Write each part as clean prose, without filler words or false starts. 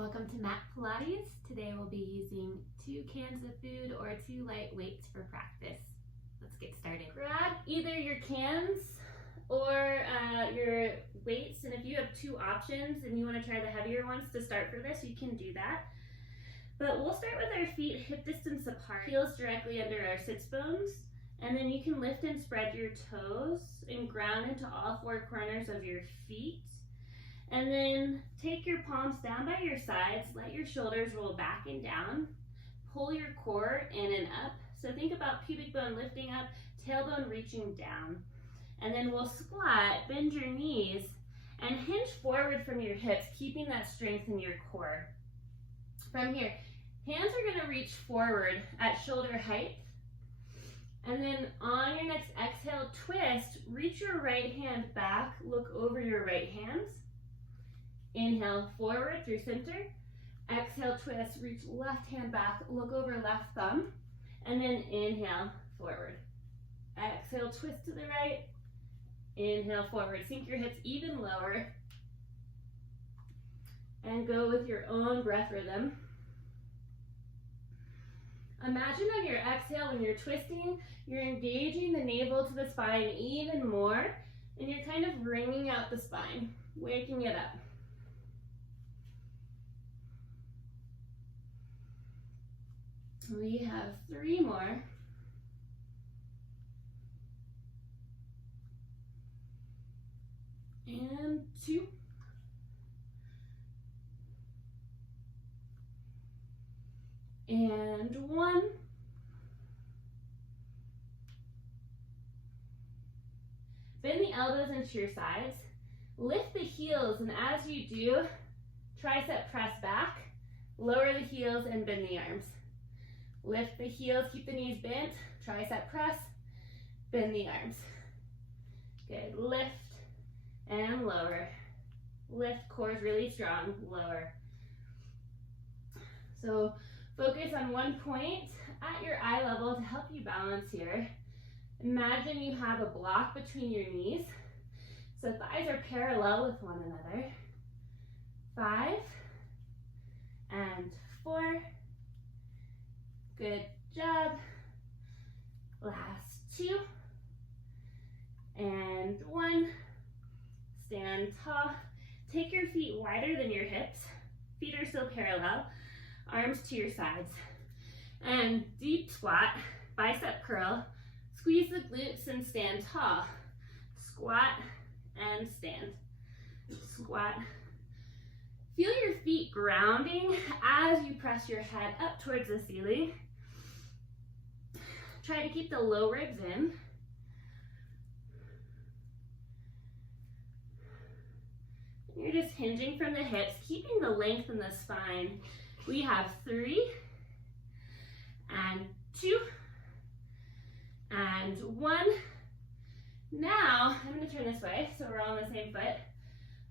Welcome to Mat Pilates. Today we'll be using 2 cans of food or 2 light weights for practice. Let's get started. Grab either your cans or your weights, and if you have 2 options and you want to try the heavier ones to start for this, you can do that. But we'll start with our feet hip distance apart, heels directly under our sits bones, and then you can lift and spread your toes and ground into all 4 corners of your feet. And then take your palms down by your sides, let your shoulders roll back and down, pull your core in and up. So think about pubic bone lifting up, tailbone reaching down. And then we'll squat, bend your knees, and hinge forward from your hips, keeping that strength in your core. From here, hands are gonna reach forward at shoulder height. And then on your next exhale, twist, reach your right hand back, look over your right hands. Inhale, forward through center. Exhale, twist, reach left hand back, look over left thumb. And then inhale, forward. Exhale, twist to the right. Inhale, forward. Sink your hips even lower. And go with your own breath rhythm. Imagine on your exhale, when you're twisting, you're engaging the navel to the spine even more. And you're kind of wringing out the spine, waking it up. We have 3 more. And 2. And 1. Bend the elbows into your sides. Lift the heels, and as you do, tricep press back. Lower the heels and bend the arms. Lift the heels, keep the knees bent, tricep press, bend the arms. Good, lift and lower. Lift, core is really strong, lower. So focus on one point at your eye level to help you balance here. Imagine you have a block between your knees, so thighs are parallel with one another. 5 and 4. Good job. Last 2 and 1. Stand tall. Take your feet wider than your hips. Feet are still parallel. Arms to your sides. And deep squat, bicep curl. Squeeze the glutes and stand tall. Squat and stand. Squat. Feel your feet grounding as you press your head up towards the ceiling. Try to keep the low ribs in. You're just hinging from the hips, keeping the length in the spine. We have 3 and 2 and 1. Now, I'm going to turn this way so we're all on the same foot.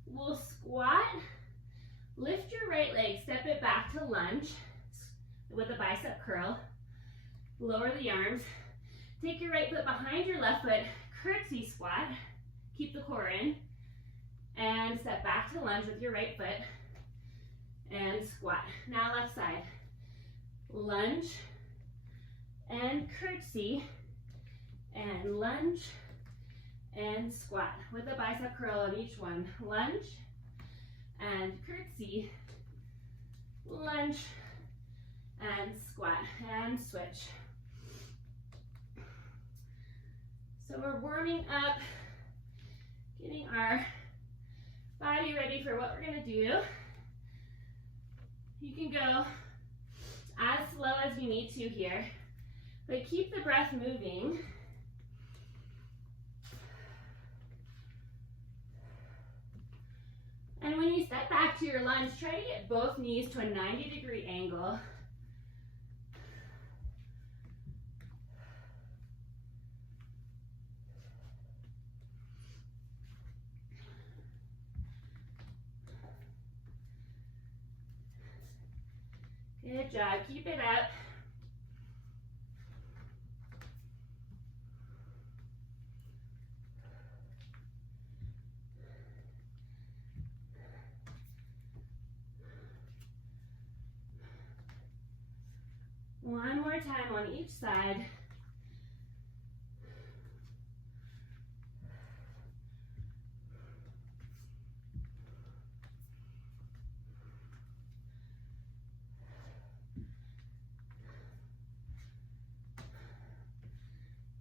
We'll squat, lift your right leg, step it back to lunge with a bicep curl. Lower the arms. Take your right foot behind your left foot, curtsy squat. Keep the core in. And step back to lunge with your right foot. And squat. Now left side. Lunge. And curtsy. And lunge. And squat. With a bicep curl on each one. Lunge. And curtsy. Lunge. And squat. And switch. So we're warming up, getting our body ready for what we're gonna do. You can go as slow as you need to here, but keep the breath moving. And when you step back to your lunge, try to get both knees to a 90-degree angle. Good job, keep it up. One more time on each side.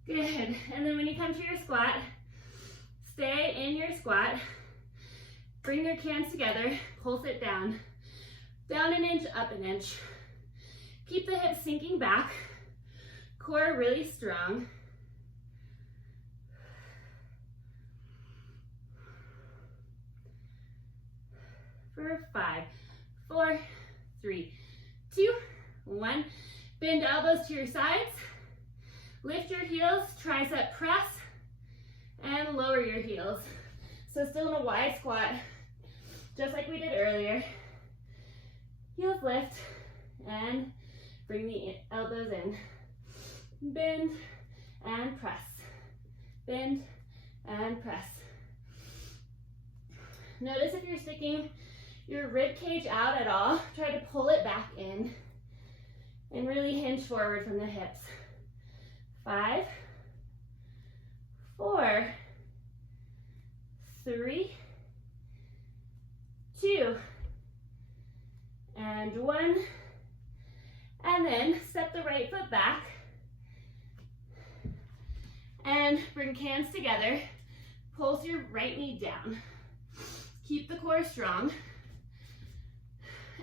Good. And then when you come to your squat, stay in your squat. Bring your cans together, pulse it down. Down an inch, up an inch. Keep the hips sinking back. Core really strong. For 5, 4, 3, 2, 1. Bend elbows to your sides. Lift your heels, tricep press, and lower your heels. So still in a wide squat, just like we did earlier. Heels lift, and bring the elbows in. Bend and press. Bend and press. Notice if you're sticking your rib cage out at all, try to pull it back in and really hinge forward from the hips. 5, 4, 3, 2, and 1. And then step the right foot back and bring cans together. Pulse your right knee down. Keep the core strong.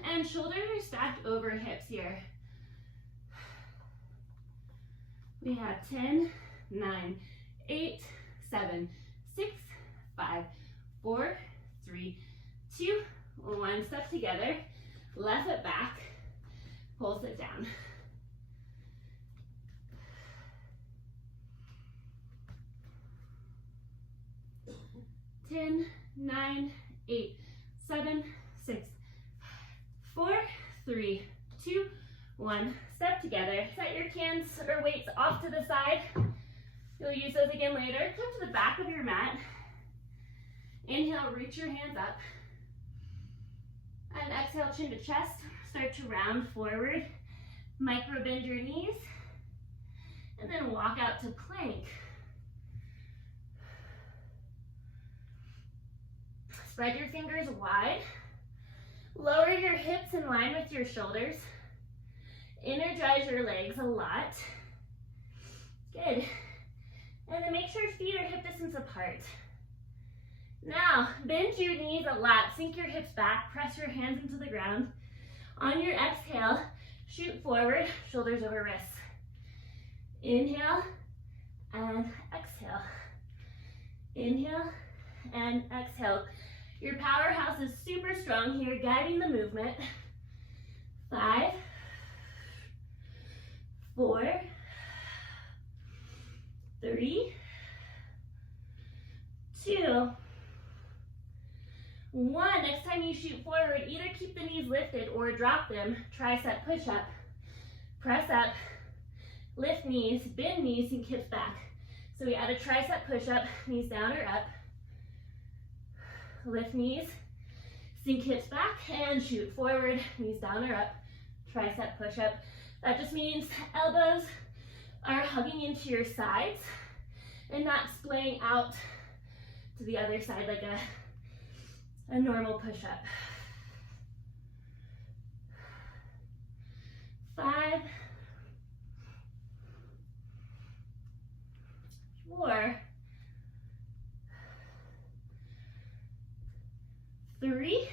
And shoulders are stacked over hips here. We have 10, 9, 8, 7, 6, 5, 4, 3, 2, 1. Step together. Left foot back. Pulse it down. Ten, 9, 8, 7, 6, 4, 3, 2, 1. Step together. Set your cans or weights off to the side. You'll use those again later. Come to the back of your mat. Inhale, reach your hands up. And exhale, chin to chest. Start to round forward. Micro bend your knees. And then walk out to plank. Spread your fingers wide. Lower your hips in line with your shoulders. Energize your legs a lot. Good. And then make sure feet are hip distance apart. Now, bend your knees a lot. Sink your hips back. Press your hands into the ground. On your exhale, shoot forward, shoulders over wrists. Inhale and exhale. Inhale and exhale. Your powerhouse is super strong here, guiding the movement. 5, 4, 3, 2, 1. Next time you shoot forward, either keep the knees lifted or drop them. Tricep push-up. Press up. Lift knees. Bend knees. Sink hips back. So we add a tricep push-up. Knees down or up. Lift knees. Sink hips back and shoot forward. Knees down or up. Tricep push-up. That just means elbows are hugging into your sides and not splaying out to the other side like a normal push-up. 5, 4, 3,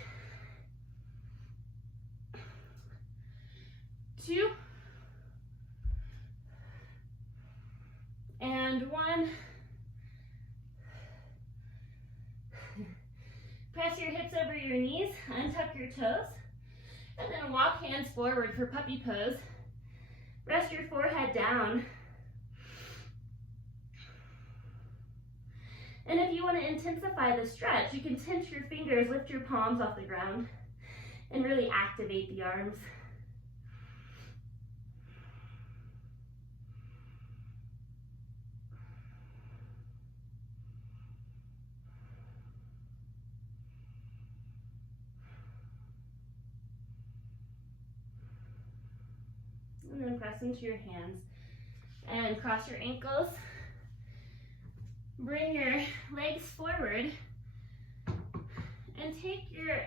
2, and 1. Press your hips over your knees, untuck your toes, and then walk hands forward for puppy pose. Rest your forehead down. And if you want to intensify the stretch, you can tense your fingers, lift your palms off the ground, and really activate the arms. and then press into your hands. And cross your ankles. Bring your legs forward and take your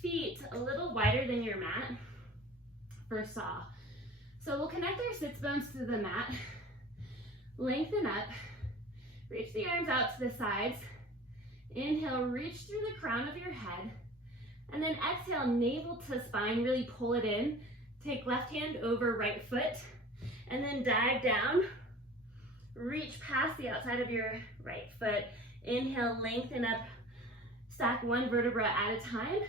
feet a little wider than your mat for saw. So we'll connect our sits bones to the mat, lengthen up, reach the arms out to the sides, inhale, reach through the crown of your head, and then exhale, navel to spine, really pull it in. Take left hand over right foot, and then dive down, reach past the outside of your right foot. Inhale, lengthen up, stack one vertebra at a time.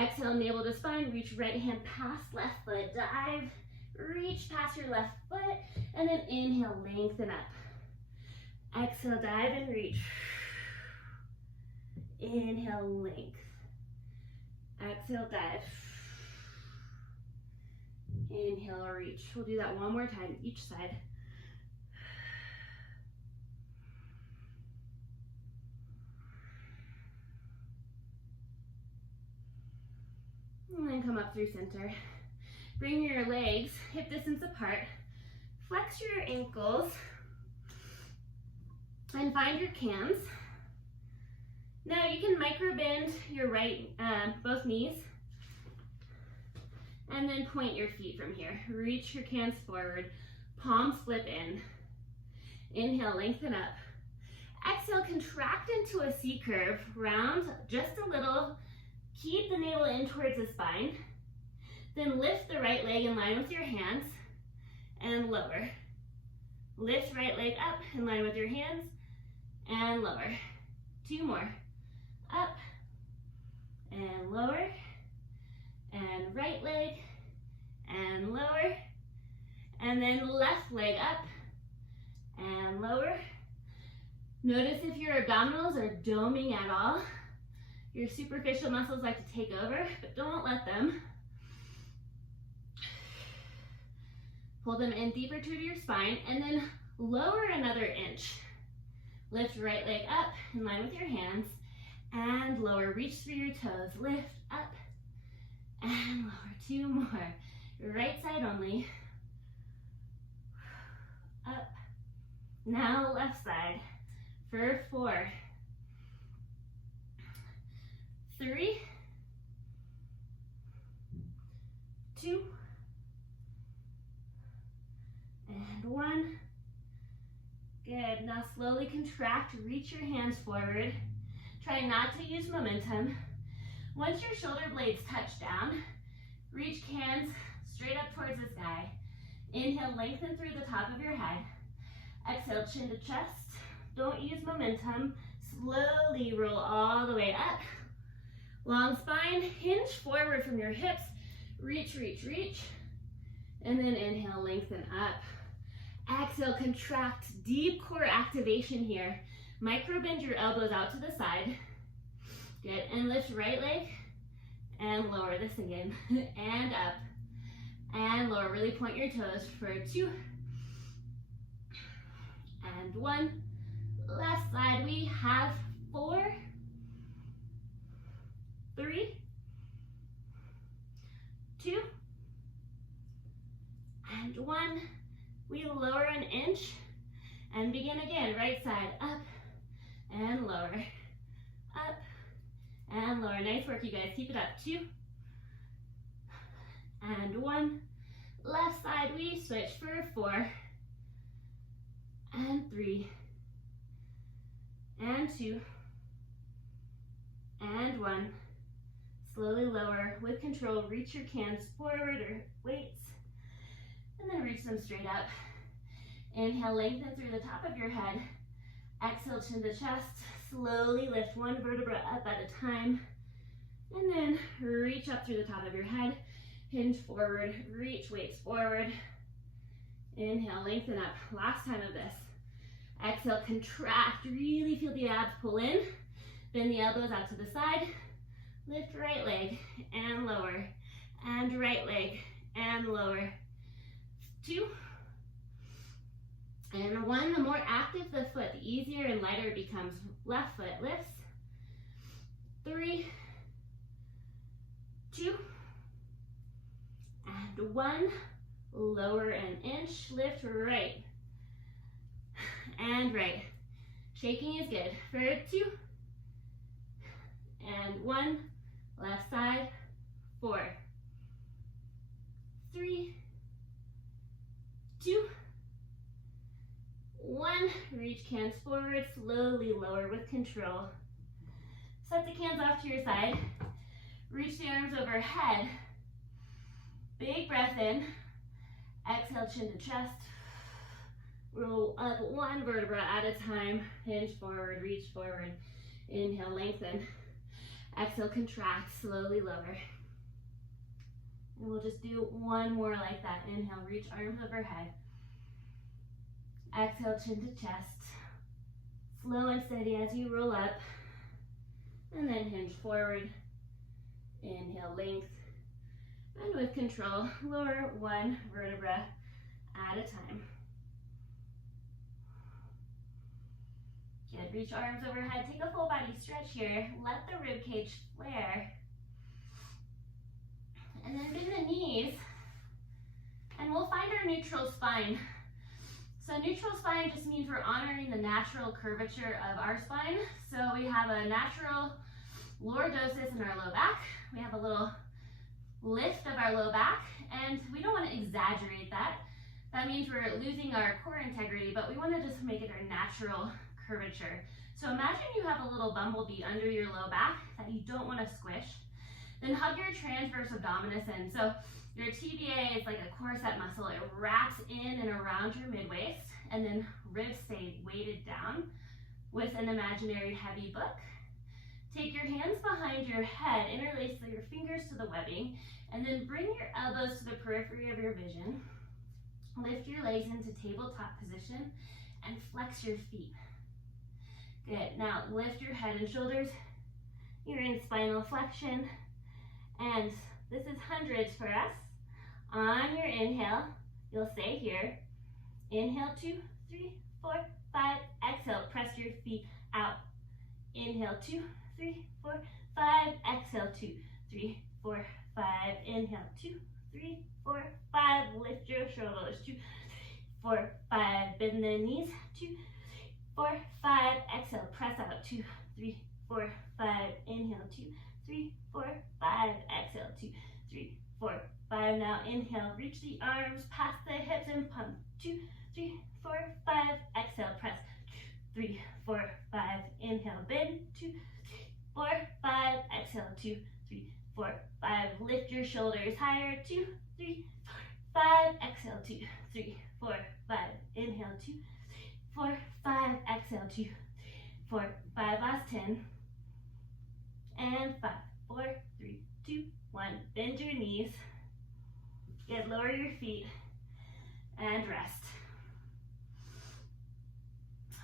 Exhale, navel to spine, reach right hand past left foot, dive, reach past your left foot, and then inhale, lengthen up. Exhale, dive and reach. Inhale, length. Exhale, dive. Inhale, reach. We'll do that one more time, each side. And then come up through center. Bring your legs hip distance apart. Flex your ankles. And find your cans. Now you can micro bend your both knees. And then point your feet from here. Reach your cans forward. Palms flip in. Inhale, lengthen up. Exhale, contract into a C curve. Round just a little. Keep the navel in towards the spine. Then lift the right leg in line with your hands and lower. Lift right leg up in line with your hands and lower. Two more. Up and lower. And right leg and lower. And then left leg up and lower. Notice if your abdominals are doming at all. Your superficial muscles like to take over, but don't let them. Pull them in deeper to your spine and then lower another inch. Lift right leg up in line with your hands and lower. Reach through your toes. Lift up and lower. Two more. Right side only. Up. Now left side for 4, 3, 2, and 1. Good. Now slowly contract. Reach your hands forward. Try not to use momentum. Once your shoulder blades touch down, reach hands straight up towards the sky. Inhale, lengthen through the top of your head. Exhale, chin to chest. Don't use momentum. Slowly roll all the way up. Long spine, hinge forward from your hips. Reach, reach, reach. And then inhale, lengthen up. Exhale, contract. Deep core activation here. Micro bend your elbows out to the side. Good. And lift right leg and lower. This again. And up and lower. Really point your toes for 2 and 1. Left side, we have 4, 3, 2, and 1. We lower an inch and begin again. Right side, up and lower, up and lower. Nice work, you guys. Keep it up. 2 and 1. Left side, we switch for 4 and 3 and 2 and 1. Slowly lower with control. Reach your cans forward or weights, and then reach them straight up. Inhale, lengthen through the top of your head. Exhale, chin to chest. Slowly lift one vertebra up at a time, and then reach up through the top of your head. Hinge forward, reach weights forward. Inhale, lengthen up. Last time of this. Exhale, contract. Really feel the abs pull in. Bend the elbows out to the side. Lift right leg and lower. And right leg and lower. 2 and 1. The more active the foot, the easier and lighter it becomes. Left foot lifts. 3, 2, left 1, lower an inch, lift right, and right. Shaking is good. For 2, and 1, left side, 4, 3, 2, 1. Reach cans forward, slowly lower with control. Set the cans off to your side. Reach the arms overhead. Big breath in. Exhale, chin to chest. Roll up 1 vertebra at a time. Hinge forward, reach forward. Inhale, lengthen. Exhale, contract, slowly lower. And we'll just do 1 more like that. Inhale, reach arms overhead. Exhale, chin to chest. Slow and steady as you roll up. And then hinge forward. Inhale, length. And with control, lower 1 vertebra at a time. Good, reach arms overhead. Take a full body stretch here. Let the rib cage flare. And then bend the knees. And we'll find our neutral spine. So neutral spine just means we're honoring the natural curvature of our spine. So we have a natural lordosis in our low back. We have a little lift of our low back, and we don't want to exaggerate that. That means we're losing our core integrity, but we want to just make it our natural curvature. So imagine you have a little bumblebee under your low back that you don't want to squish. Then hug your transverse abdominis in. So your TBA is like a corset muscle. It wraps in and around your mid-waist, and then ribs stay weighted down with an imaginary heavy book. Take your hands behind your head, interlace your fingers to the webbing, and then bring your elbows to the periphery of your vision. Lift your legs into tabletop position and flex your feet. Good. Now lift your head and shoulders. You're in spinal flexion, and this is hundreds for us. On your inhale, you'll stay here. Inhale, 2, 3, 4, 5. Exhale, press your feet out. Inhale, 2, 3, 4, 5. Exhale, 2, 3, 4, 5. Inhale, 2, 3, 4, 5. Lift your shoulders. 2, 3, 4, 5. Bend the knees. 2, 3, 4, 5. Exhale, press out. 2, 3, 4, 5. Inhale, 2, 3, 4, 5. Exhale, 2, 3, 4, 5. Now inhale, reach the arms past the hips and pump. 2, 3, 4, 5. Exhale, press. 2, 3, 4, 5. Inhale, bend. 2, 3, 4, 5. Exhale, 2, 3, 4, 5. Lift your shoulders higher. 2, 3, 4, 5. Exhale, 2, 3, 4, 5. Inhale, 2, 3, 4, 5. Exhale, 2, 3, 4, 5. Last 10. And 5, 4, 3, 2, 1. Bend your knees. Good. Lower your feet and rest.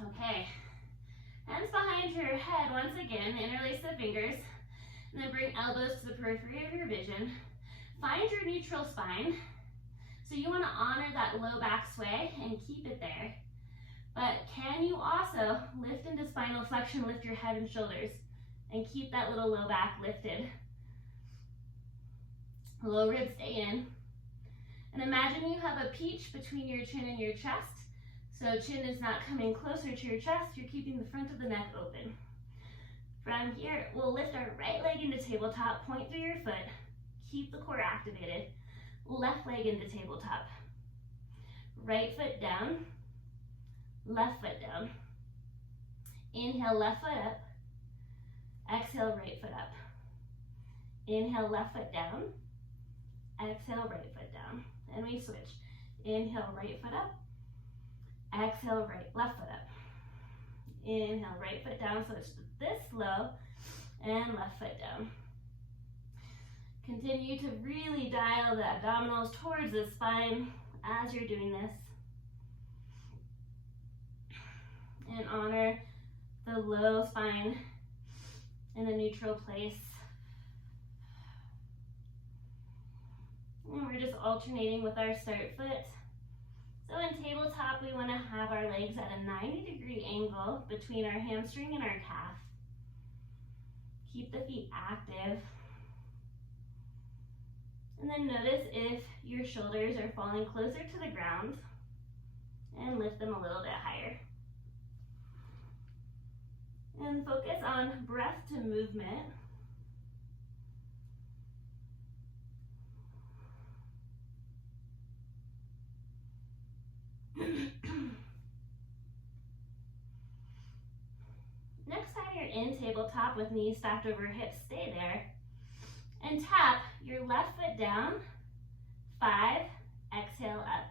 Okay. Hands behind your head once again. Interlace the fingers. And then bring elbows to the periphery of your vision. Find your neutral spine. So you want to honor that low back sway and keep it there. But can you also lift into spinal flexion, lift your head and shoulders, and keep that little low back lifted. Low ribs stay in. And imagine you have a peach between your chin and your chest. So chin is not coming closer to your chest. You're keeping the front of the neck open. From here, we'll lift our right leg into tabletop, point through your foot, keep the core activated. Left leg into tabletop. Right foot down, left foot down. Inhale, left foot up. Exhale, right foot up. Inhale, left foot down. Exhale, right foot down. And we switch. Inhale, right foot up. Exhale, left foot up. Inhale, right foot down. Switch this slow. And left foot down. Continue to really dial the abdominals towards the spine as you're doing this. And honor the low spine in a neutral place. And we're just alternating with our start foot. So in tabletop, we want to have our legs at a 90-degree angle between our hamstring and our calf. Keep the feet active. And then notice if your shoulders are falling closer to the ground, and lift them a little bit higher. And focus on breath to movement. Next time you're in tabletop with knees stacked over hips, stay there. And tap your left foot down, 5, exhale up.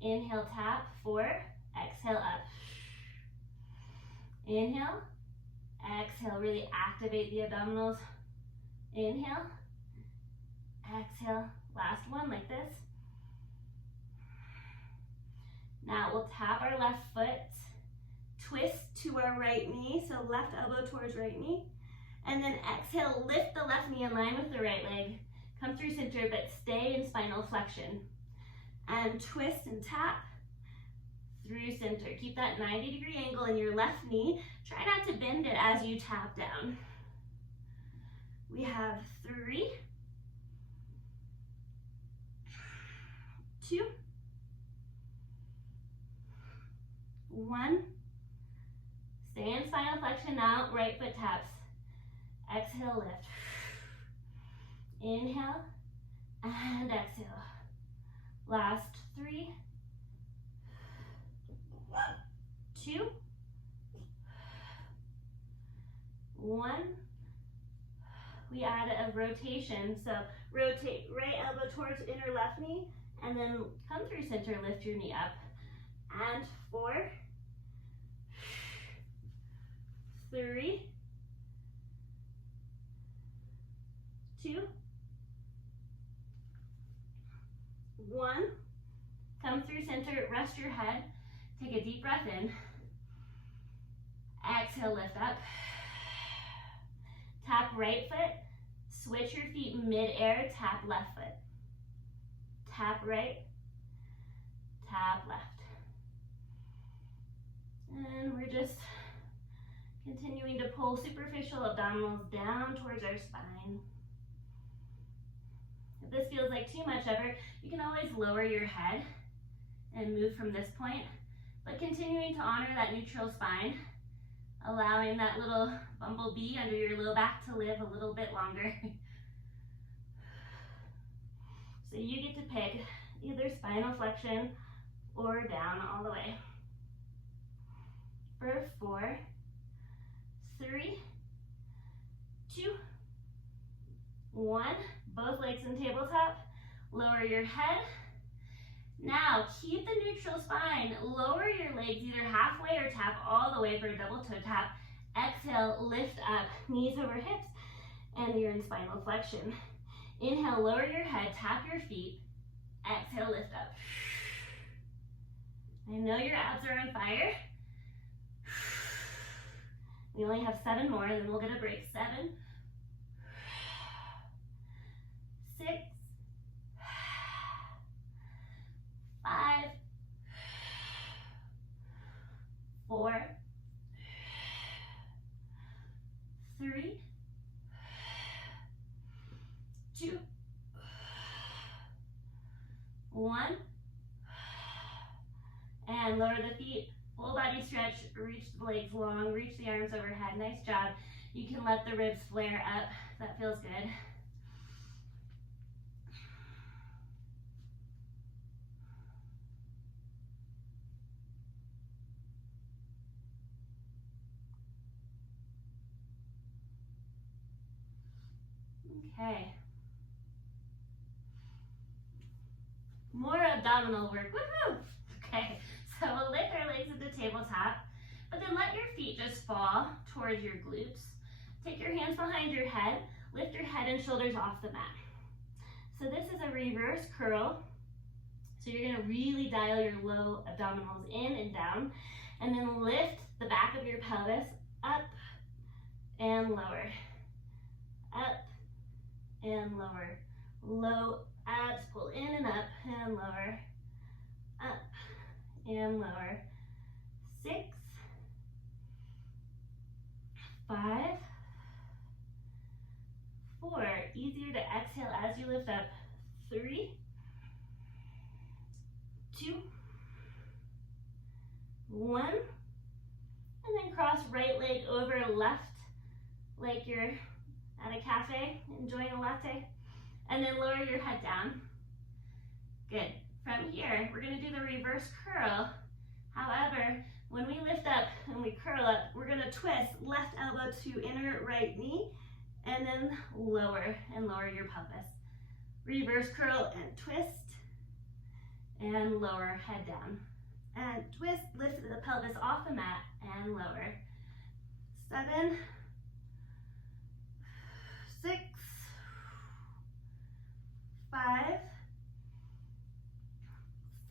Inhale, tap, 4, exhale up. Inhale, exhale, really activate the abdominals. Inhale, exhale, last one like this. Now we'll tap our left foot, twist to our right knee, so left elbow towards right knee. And then exhale, lift the left knee in line with the right leg. Come through center, but stay in spinal flexion. And twist and tap through center. Keep that 90-degree angle in your left knee. Try not to bend it as you tap down. We have 3, 2, 1. Stay in spinal flexion now, right foot taps. Exhale, lift. Inhale, and exhale. Last 3, 2, 1. We add a rotation, so rotate right elbow towards inner left knee, and then come through center, lift your knee up. And 4, 3, 2, 1. Come through center, rest your head. Take a deep breath in. Exhale, lift up. Tap right foot. Switch your feet mid-air. Tap left foot. Tap right. Tap left. And we're just continuing to pull superficial abdominals down towards our spine. If this feels like too much effort, you can always lower your head and move from this point, but continuing to honor that neutral spine, allowing that little bumblebee under your low back to live a little bit longer. So you get to pick either spinal flexion or down all the way. For 4, 3, 2, 1. Both legs in tabletop. Lower your head. Now keep the neutral spine. Lower your legs either halfway or tap all the way for a double toe tap. Exhale, lift up, knees over hips, and you're in spinal flexion. Inhale, lower your head, tap your feet. Exhale, lift up. I know your abs are on fire. We only have 7 more, and then we'll get a break. 7, 6, 5, 4, 3, 2, 1. And lower the feet. Full body stretch, reach the legs long, reach the arms overhead. Nice job. You can let the ribs flare up. That feels good. Okay. More abdominal work. Woohoo! Okay. So we'll lift our legs at the tabletop, but then let your feet just fall towards your glutes. Take your hands behind your head, lift your head and shoulders off the mat. So this is a reverse curl. So you're gonna really dial your low abdominals in and down, and then lift the back of your pelvis up and lower, up and lower. Low abs pull in and up and lower, up and lower. 6, 5, 4. Easier to exhale as you lift up. 3, 2, 1. And then cross right leg over left like you're at a cafe enjoying a latte. And then lower your head down. Good. From here, we're going to do the reverse curl. However, when we lift up and we curl up, we're going to twist left elbow to inner right knee and then lower and lower your pelvis. Reverse curl and twist and lower, head down. And twist, lift the pelvis off the mat and lower. 7, 6, 5,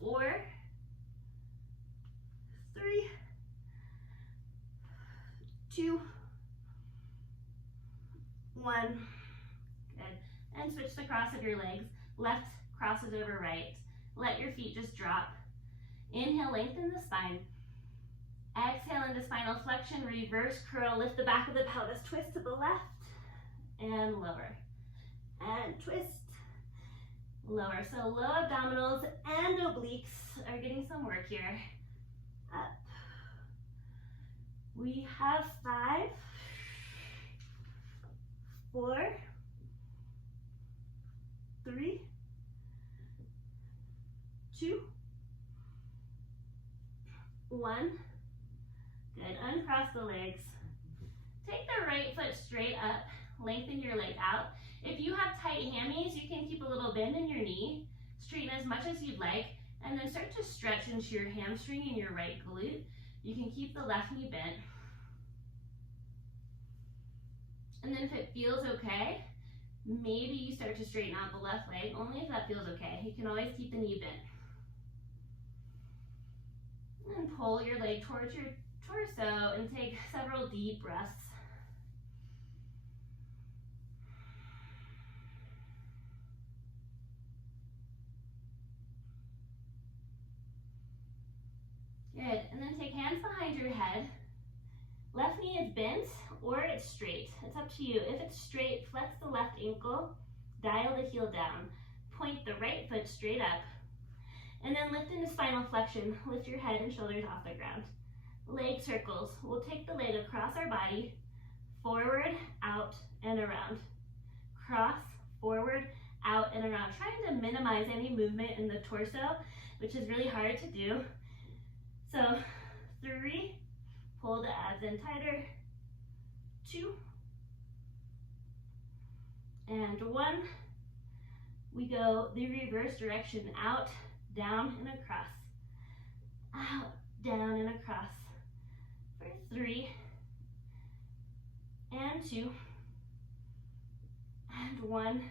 4, 3, 2, 1. Good. And switch the cross of your legs. Left crosses over right. Let your feet just drop. Inhale, lengthen the spine. Exhale into spinal flexion, reverse curl. Lift the back of the pelvis, twist to the left and lower. And twist, lower. So low abdominals and obliques are getting some work here. Up. We have 5, 4, 3, 2, 1. Good. Uncross the legs. Take the right foot straight up. Lengthen your leg out. If you have tight hammies, you can keep a little bend in your knee. Straighten as much as you'd like. And then start to stretch into your hamstring and your right glute. You can keep the left knee bent. And then if it feels okay, maybe you start to straighten out the left leg, only if that feels okay. You can always keep the knee bent. And pull your leg towards your torso and take several deep breaths. Good, and then take hands behind your head. Left knee is bent or it's straight. It's up to you. If it's straight, flex the left ankle, dial the heel down. Point the right foot straight up. And then lift into spinal flexion. Lift your head and shoulders off the ground. Leg circles. We'll take the leg across our body, forward, out, and around. Cross, forward, out, and around. Trying to minimize any movement in the torso, which is really hard to do. So 3, pull the abs in tighter. 2, and 1. We go the reverse direction, out, down, and across. Out, down, and across. For 3, and 2, and 1.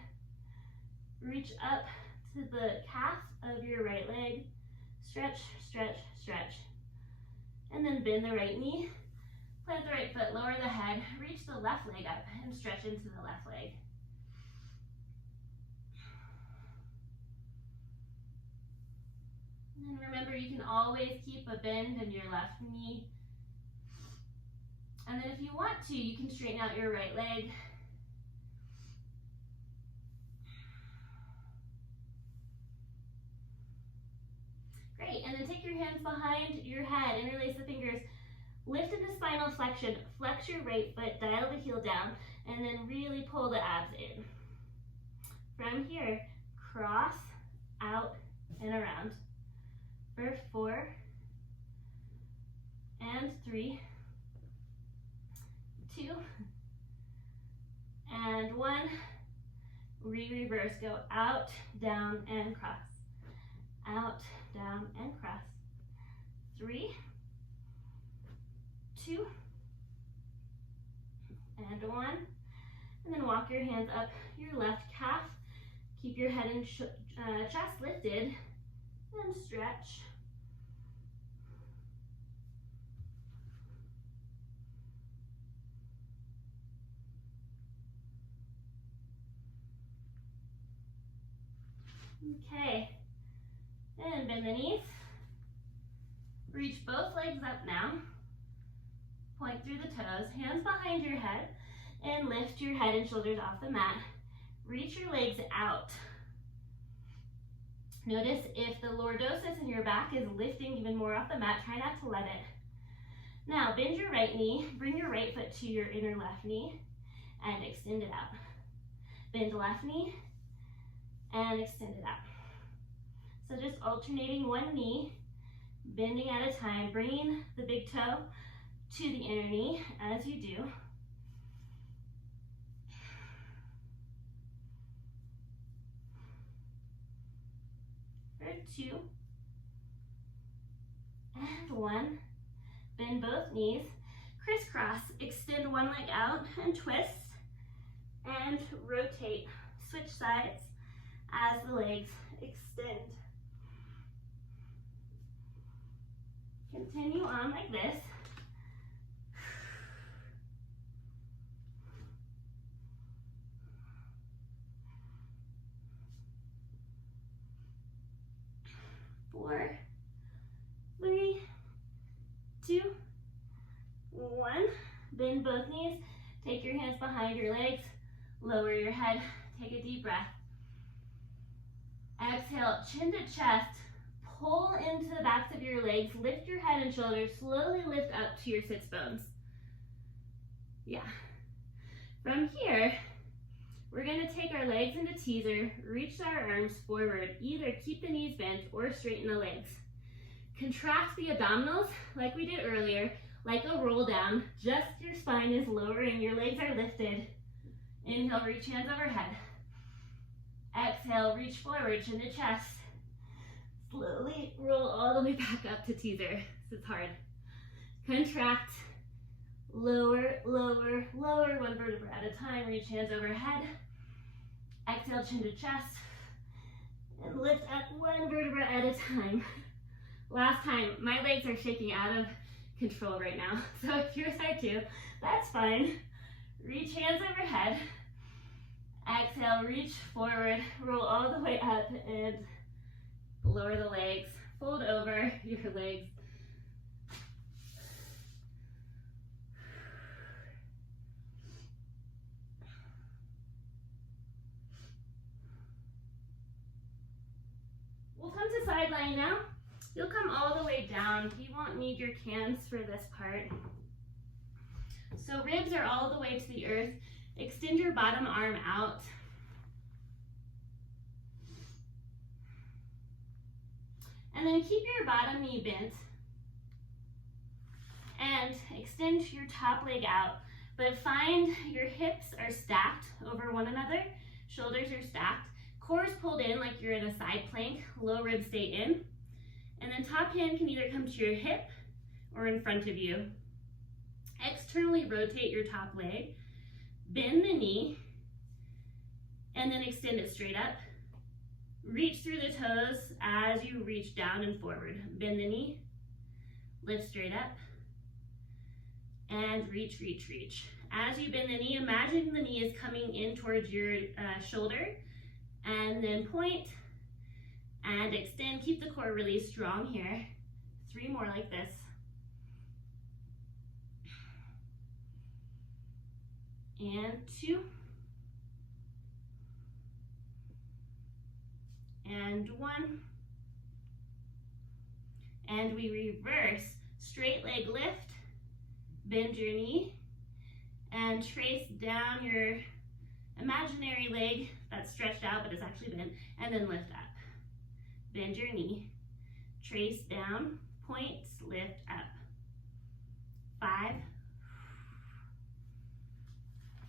Reach up to the calf of your right leg. Stretch, stretch, stretch. And then bend the right knee. Plant the right foot, lower the head, reach the left leg up, and stretch into the left leg. And remember, you can always keep a bend in your left knee. And then if you want to, you can straighten out your right leg. Great, and then take your hands behind your head, interlace the fingers. Lift into spinal flexion, flex your right foot, dial the heel down, and then really pull the abs in. From here, cross, out, and around. For 4, and 3, 2, and 1. Reverse, go out, down, and cross. Out, down, and cross. 3, 2, and 1. And then walk your hands up your left calf. Keep your head and chest lifted and stretch. Okay, and bend the knees. Reach both legs up now. Point through the toes, hands behind your head, and lift your head and shoulders off the mat. Reach your legs out. Notice if the lordosis in your back is lifting even more off the mat, try not to let it. Now, bend your right knee, bring your right foot to your inner left knee, and extend it out. Bend left knee, and extend it out. So just alternating one knee, bending at a time, bringing the big toe to the inner knee as you do. For 2, and 1. Bend both knees, crisscross, extend one leg out and twist, and rotate. Switch sides as the legs extend. Continue on like this. Four, 3, 2, 1. Bend both knees. Take your hands behind your legs. Lower your head. Take a deep breath. Exhale, chin to chest. Pull into the backs of your legs. Lift your head and shoulders. Slowly lift up to your sits bones. Yeah. From here, we're going to take our legs into teaser, reach our arms forward. Either keep the knees bent or straighten the legs. Contract the abdominals like we did earlier, like a roll down. Just your spine is lowering, your legs are lifted. Inhale, reach hands overhead. Exhale, reach forward, chin to chest. Slowly roll all the way back up to teaser. This is hard. Contract, lower, lower, lower, one vertebra at a time. Reach hands overhead. Exhale, chin to chest. And lift up one vertebra at a time. Last time, my legs are shaking out of control right now. So if yours are too, that's fine. Reach hands overhead. Exhale, reach forward, roll all the way up and lower the legs. Fold over your legs. We'll come to side lying now. You'll come all the way down. You won't need your cans for this part. So ribs are all the way to the earth. Extend your bottom arm out. And then keep your bottom knee bent. And extend your top leg out. But find your hips are stacked over one another. Shoulders are stacked. Core is pulled in like you're in a side plank. Low ribs stay in. And then top hand can either come to your hip or in front of you. Externally rotate your top leg. Bend the knee. And then extend it straight up. Reach through the toes as you reach down and forward. Bend the knee. Lift straight up. And reach, reach, reach. As you bend the knee, imagine the knee is coming in towards your shoulder. And then point and extend. Keep the core really strong here. 3 more like this. And 2. And 1. And we reverse. Straight leg lift. Bend your knee. And trace down your imaginary leg that's stretched out but is actually bent. And then lift up. Bend your knee. Trace down. Point. Lift up. 5.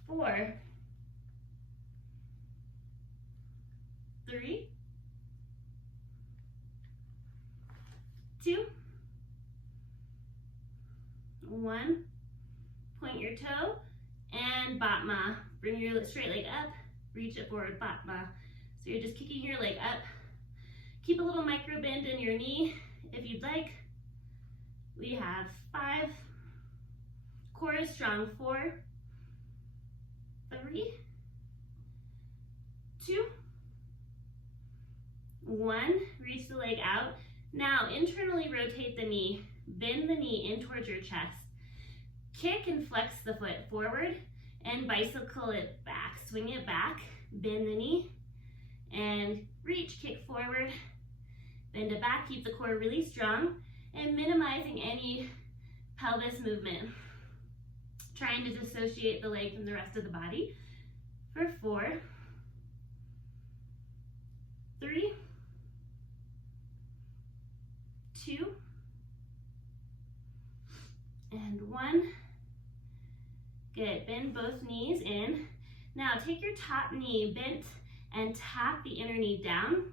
4. 3. 2. 1. Point your toe and Batma. Bring your straight leg up, reach it forward, Batma. So you're just kicking your leg up. Keep a little micro bend in your knee if you'd like. We have 5. Core is strong. 4. 3. 2. 1. Reach the leg out. Now internally rotate the knee. Bend the knee in towards your chest. Kick and flex the foot forward and bicycle it back. Swing it back, bend the knee, and reach, kick forward, Bend it back, keep the core really strong, and minimizing any pelvis movement. Trying to dissociate the leg from the rest of the body for 4, 3, 2, and 1. Good, bend both knees in. Now take your top knee bent and tap the inner knee down,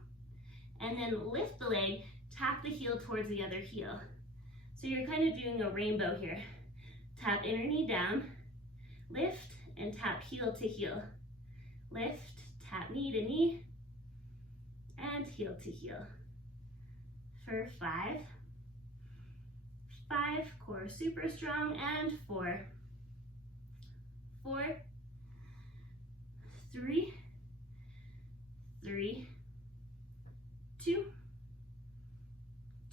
and then lift the leg, tap the heel towards the other heel. So you're kind of doing a rainbow here. Tap inner knee down, lift, and tap heel to heel. Lift, tap knee to knee, and heel to heel. For 5, core super strong, and 4, 4, 3, 3, 2,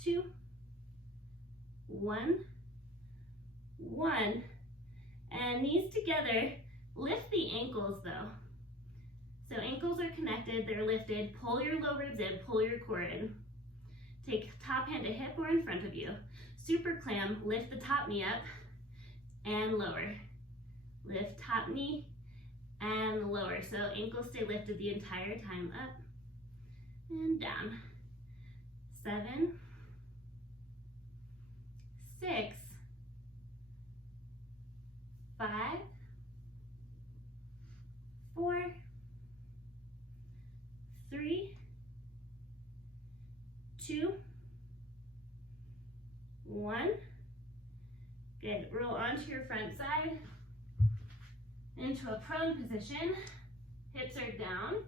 2, 1, 1, and knees together. Lift the ankles though. So ankles are connected, they're lifted. Pull your low ribs in, pull your core in. Take top hand to hip or in front of you. Super clam, lift the top knee up and lower. Lift top knee and lower. So ankles stay lifted the entire time, up and down. 7, 6, 5, 4, 3, 2, 1. Good. Roll onto your front side into a prone position. Hips are down.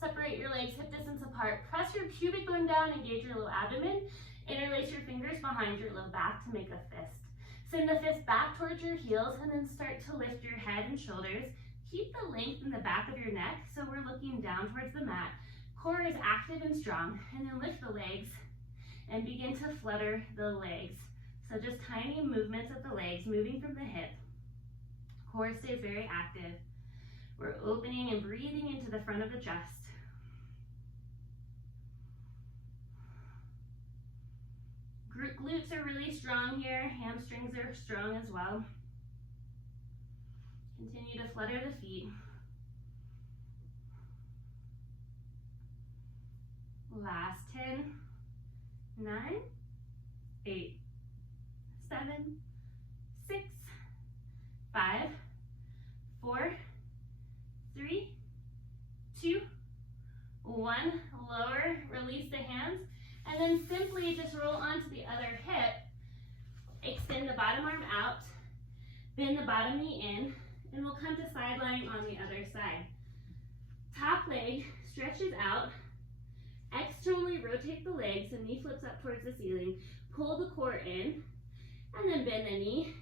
Separate your legs hip distance apart. Press your pubic bone down, engage your low abdomen. Interlace your fingers behind your low back to make a fist. Send the fist back towards your heels and then start to lift your head and shoulders. Keep the length in the back of your neck so we're looking down towards the mat. Core is active and strong. And then lift the legs and begin to flutter the legs. So just tiny movements of the legs, moving from the hip. Core stays very active. We're opening and breathing into the front of the chest. Glutes are really strong here. Hamstrings are strong as well. Continue to flutter the feet. Last 10, 9, 8, 7, 6, 5, 4, 3, 2, 1. Lower, release the hands, and then simply just roll onto the other hip. Extend the bottom arm out, bend the bottom knee in, and we'll come to side lying on the other side. Top leg stretches out. Externally rotate the legs, the knee flips up towards the ceiling. Pull the core in, and then bend the knee.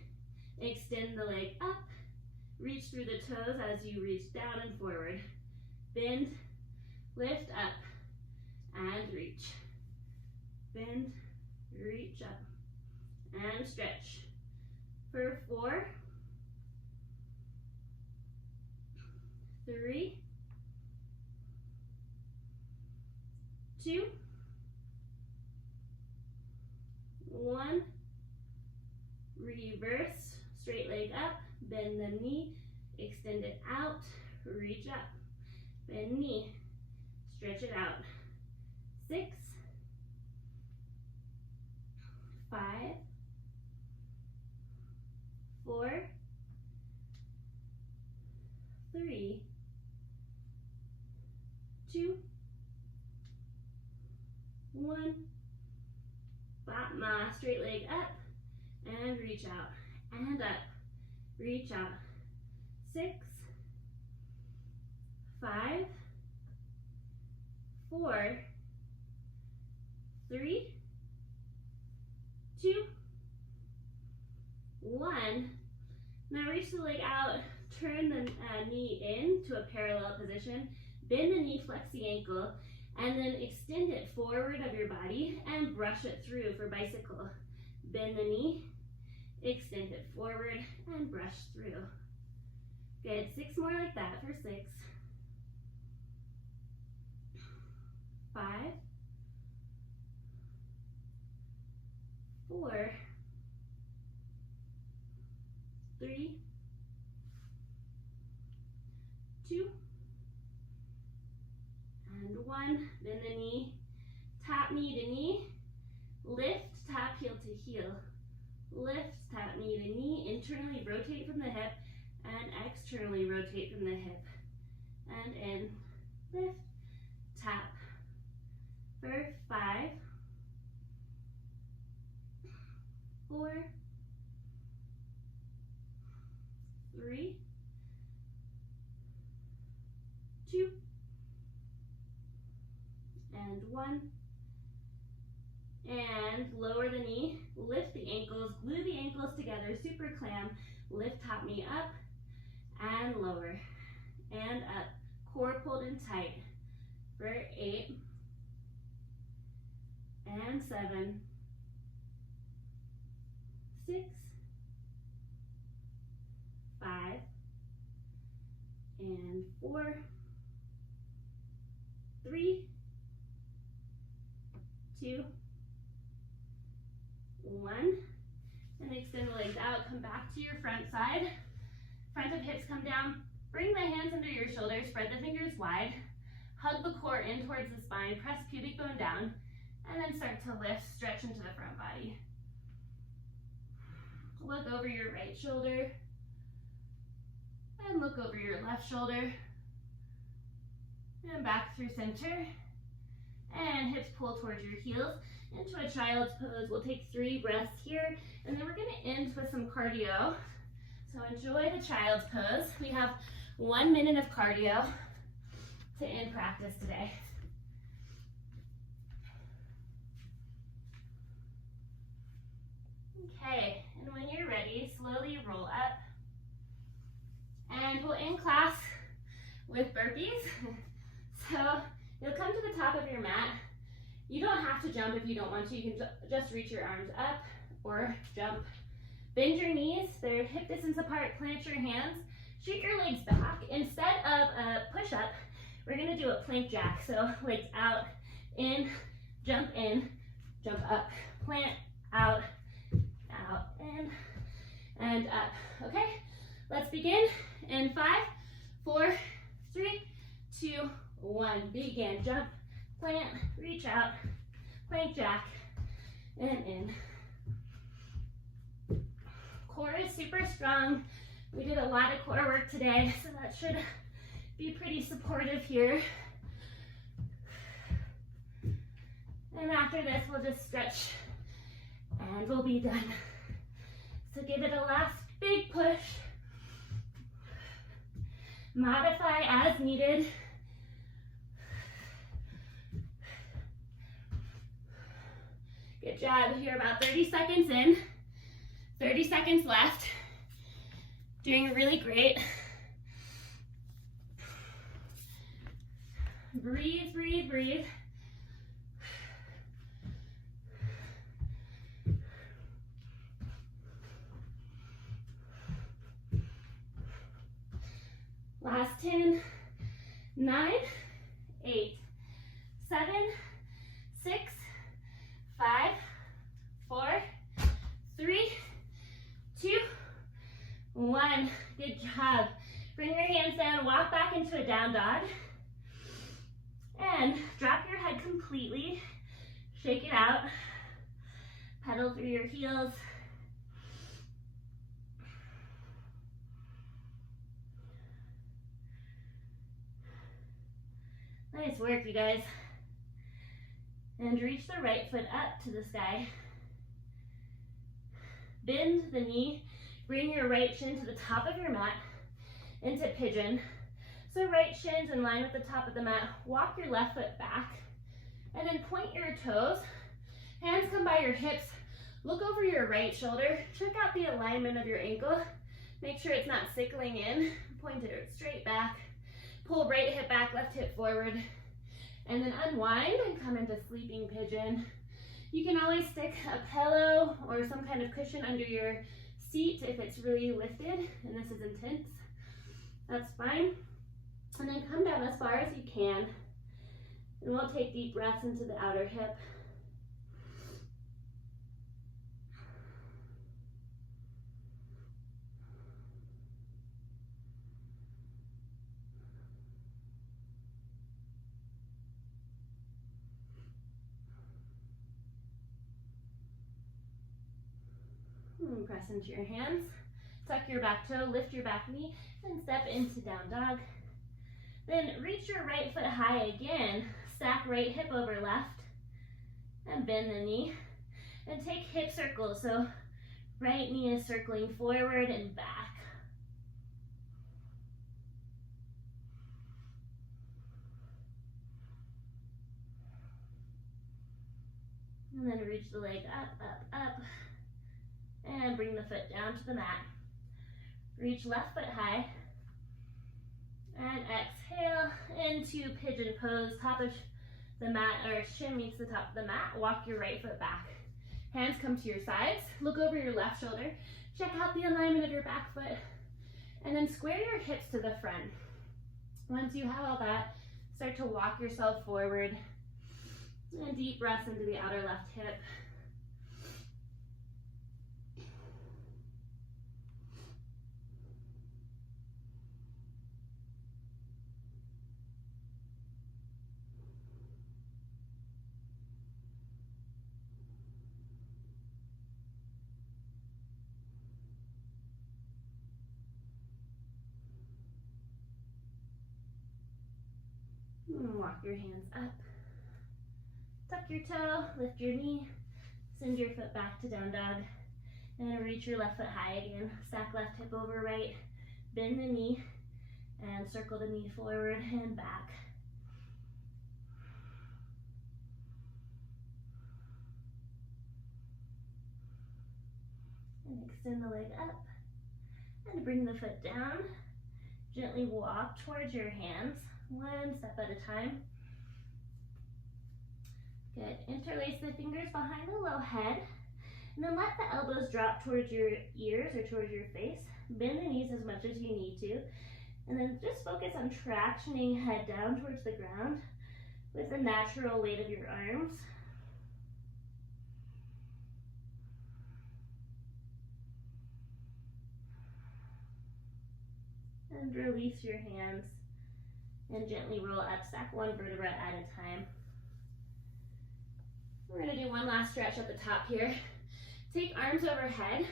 Extend the leg up. Reach through the toes as you reach down and forward. Bend, lift up, and reach. Bend, reach up, and stretch. For 4, 3, 2, 1. Reverse, straight leg up, bend the knee, extend it out, reach up, bend knee, stretch it out. 6, 5, 4, 3, 2, 1. Batma, straight leg up and reach out and up, reach out. 6, 5, 4, 3, 2, 1. Now reach the leg out, turn the knee in to a parallel position, bend the knee, flex the ankle, and then extend it forward of your body and brush it through for bicycle. Bend the knee, extend it forward, and brush through. Good, 6 more like that for 6, 5, 4, 3, 2, and 1. Bend the knee, tap knee to knee, lift, tap heel to heel, lift, tap knee to knee, internally rotate from the hip, and externally rotate from the hip, and in, lift, tap, for 5, 4, 3, 2, and 1. And lower the knee, lift the ankles, glue the ankles together, super clam, lift top knee up, and lower, and up, core pulled in tight, for 8, and 7, 6, 5, and 4, 3, 2, 1, and extend the legs out. Come back to your front side. Front of hips come down. Bring the hands under your shoulders. Spread the fingers wide. Hug the core in towards the spine. Press pubic bone down. And then start to lift, stretch into the front body. Look over your right shoulder. And look over your left shoulder. And back through center. And hips pull towards your heels. Into a child's pose. We'll take 3 breaths here, and then we're going to end with some cardio. So enjoy the child's pose. We have 1 minute of cardio to end practice today. Okay, and when you're ready, slowly roll up. And we'll end class with burpees. So you'll come to the top of your mat. You don't have to jump if you don't want to. You can just reach your arms up or jump. Bend your knees, they're hip distance apart, plant your hands, shoot your legs back. Instead of a push-up, we're gonna do a plank jack. So legs out, in, jump up, plant, out, in, and up. Okay, let's begin in 5, 4, 3, 2, 1. Begin, jump, plant, reach out, plank jack, and in. Core is super strong. We did a lot of core work today, so that should be pretty supportive here. And after this, we'll just stretch and we'll be done. So give it a last big push. Modify as needed. Good job. You're about 30 seconds in. 30 seconds left. Doing really great. Breathe, breathe, breathe. Last 10, 9, 8, 7, 6, 5, 4, 3, 2, 1. Good job. Bring your hands down, walk back into a down dog. And drop your head completely. Shake it out. Pedal through your heels. Nice work, you guys. And reach the right foot up to the sky. Bend the knee. Bring your right shin to the top of your mat into pigeon. So right shin's in line with the top of the mat. Walk your left foot back and then point your toes. Hands come by your hips. Look over your right shoulder. Check out the alignment of your ankle. Make sure it's not sickling in. Point it straight back. Pull right hip back, left hip forward. And then unwind and come into sleeping pigeon. You can always stick a pillow or some kind of cushion under your seat if it's really lifted and this is intense. That's fine. And then come down as far as you can. And we'll take deep breaths into the outer hip. And press into your hands. Tuck your back toe, lift your back knee, and step into down dog. Then reach your right foot high again. Stack right hip over left. And bend the knee. And take hip circles. So right knee is circling forward and back. And then reach the leg up, up, up. And bring the foot down to the mat. Reach left foot high. And exhale into pigeon pose. Top of the mat, or shin meets the top of the mat. Walk your right foot back. Hands come to your sides. Look over your left shoulder. Check out the alignment of your back foot. And then square your hips to the front. Once you have all that, start to walk yourself forward. And deep breaths into the outer left hip. And walk your hands up. Tuck your toe, lift your knee, send your foot back to down dog, and reach your left foot high again. Stack left hip over right, bend the knee, and circle the knee forward and back. And extend the leg up, and bring the foot down. Gently walk towards your hands, one step at a time. Good. Interlace the fingers behind the low head, and then let the elbows drop towards your ears or towards your face. Bend the knees as much as you need to, and then just focus on tractioning head down towards the ground with the natural weight of your arms. And release your hands and gently roll up, stack one vertebra at a time. We're going to do one last stretch at the top here. Take arms overhead,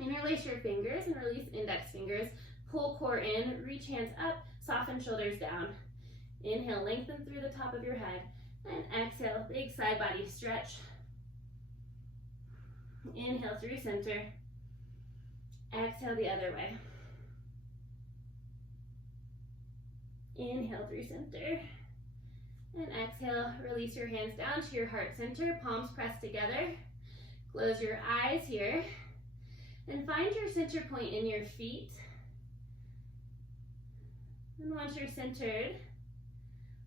interlace your fingers and release index fingers. Pull core in, reach hands up, soften shoulders down. Inhale, lengthen through the top of your head, and exhale, big side body stretch. Inhale through center, exhale the other way. Inhale through center. And exhale, release your hands down to your heart center, palms pressed together. Close your eyes here. And find your center point in your feet. And once you're centered,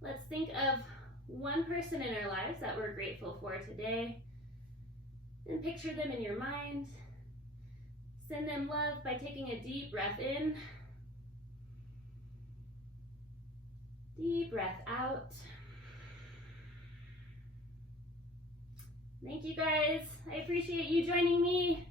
let's think of one person in our lives that we're grateful for today. And picture them in your mind. Send them love by taking a deep breath in. Deep breath out. Thank you guys. I appreciate you joining me.